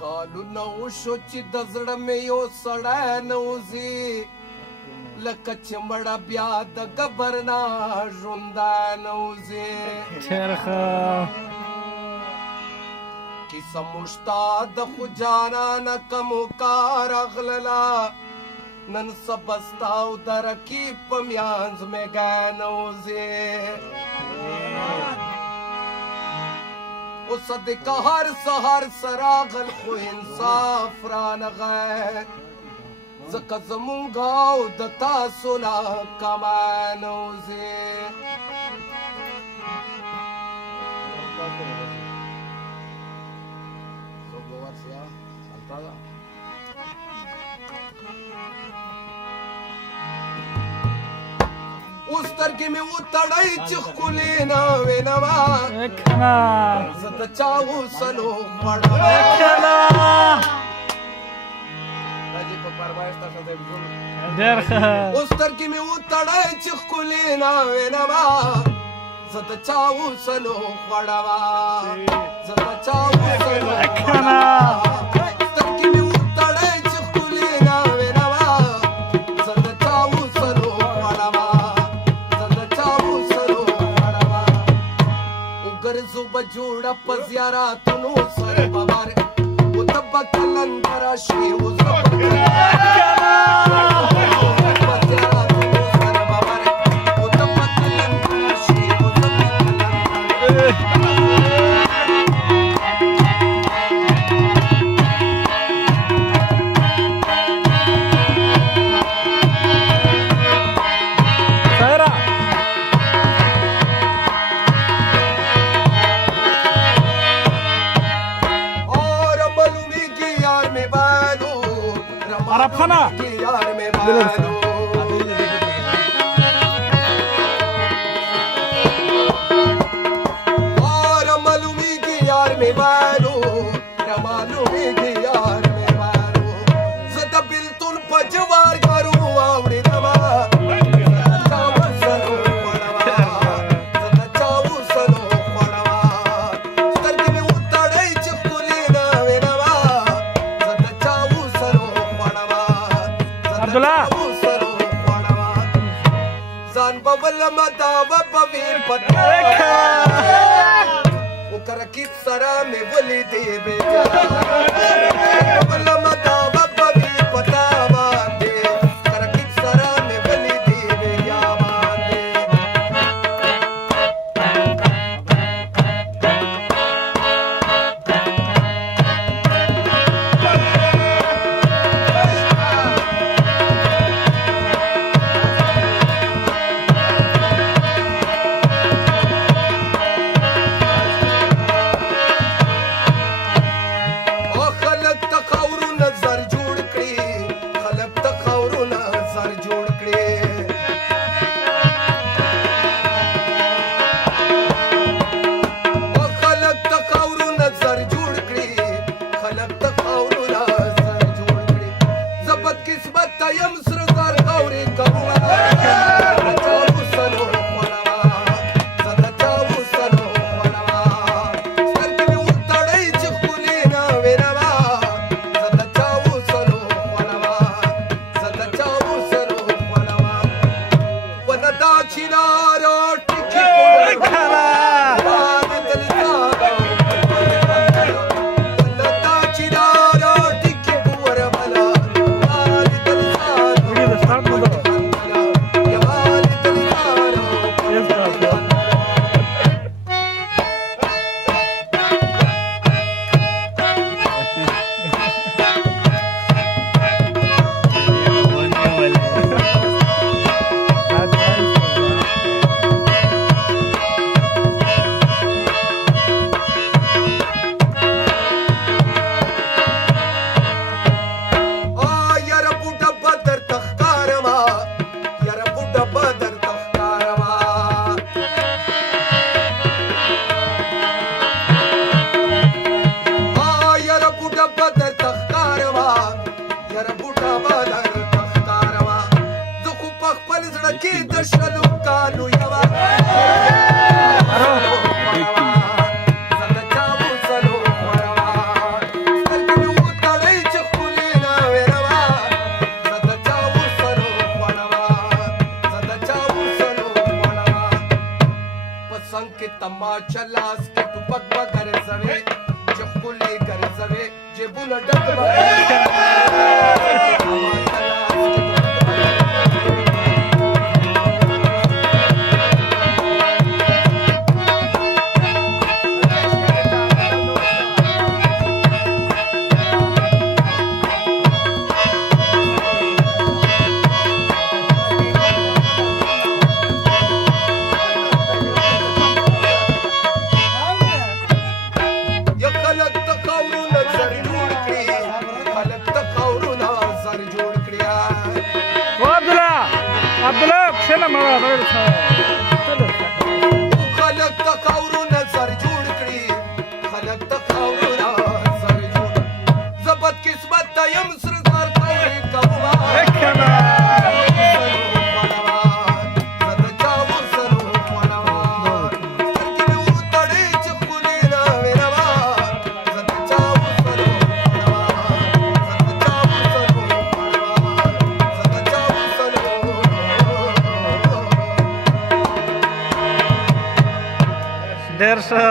کالونه وشو چې د زړه مې یو سړی نه وځي لکه چې مړه بیا د قبر نه ژوندی نه وځي ډېر ښه کیسه مو شته د خو جانانه کمو کار اغلله نن سبا ستا او د رقیب په میانځ مې ګی نه وځي اوس د قهر سهار سراغل خو انصاف رانغی ځکه زمونږ او د تاسو نه کمی نه وځي اوس سترګې مې وتړئ چې ښکلې نه وینمه زه د چا اوسلو خوړمه ډېر ښه اوس سترګې مې وتړئ چې ښکلې نه وینمه زه د چا اوسلو خوړمه زه د چا اوسلو خوړمه سترګې مې وتړئ چې ښکلې نه وینمه زه د چا اوسلو خوړمه ګرځو به جوړه په زیاراتونو سره ببر و ته به کلنده راشي اوس به په زیاراتونو سره ببر و ته به کلنده راشي اوس به په عرفنا और मालूमी की यार में बारो मालूमी की यार में बारो ज़दा बिल्तुल पजवार करू आवड़े दवा चावू सनो पड़वा ज़दा चावू सनो पड़वा स्टर्की में उताड़े चिपकुली ना वेनवा ज़दा चावू सनो पड़वा अब्दुल्ला ज़ान बबल मता बबी पता रकीब सरा में बोली दे बेटा बबल मता बबी पता बांधे रकीब सरा में बोली दे बेया बांधे چلاس کې ټوپک به ګرځوې چې ښکلې ګرځوې جېبونه ډک به یا خلک د خاورونه زر جوړ کړي خلک د خاورونه زر جوړ کړي او عبدالله عبدالله کښېنه مړه خلک د خاورونه زر جوړ کړي خلک د خاورونه زر جوړ زه بد قسمت ته یم سره زر خاورې کومه زه د چا ورسره خوانوم سترګې مې وتړې چې ښکلې نه وینمه زه د چا ورسره خوانوم زه د چا ورسره خوانوم زه د چا ورسره ډېر ښه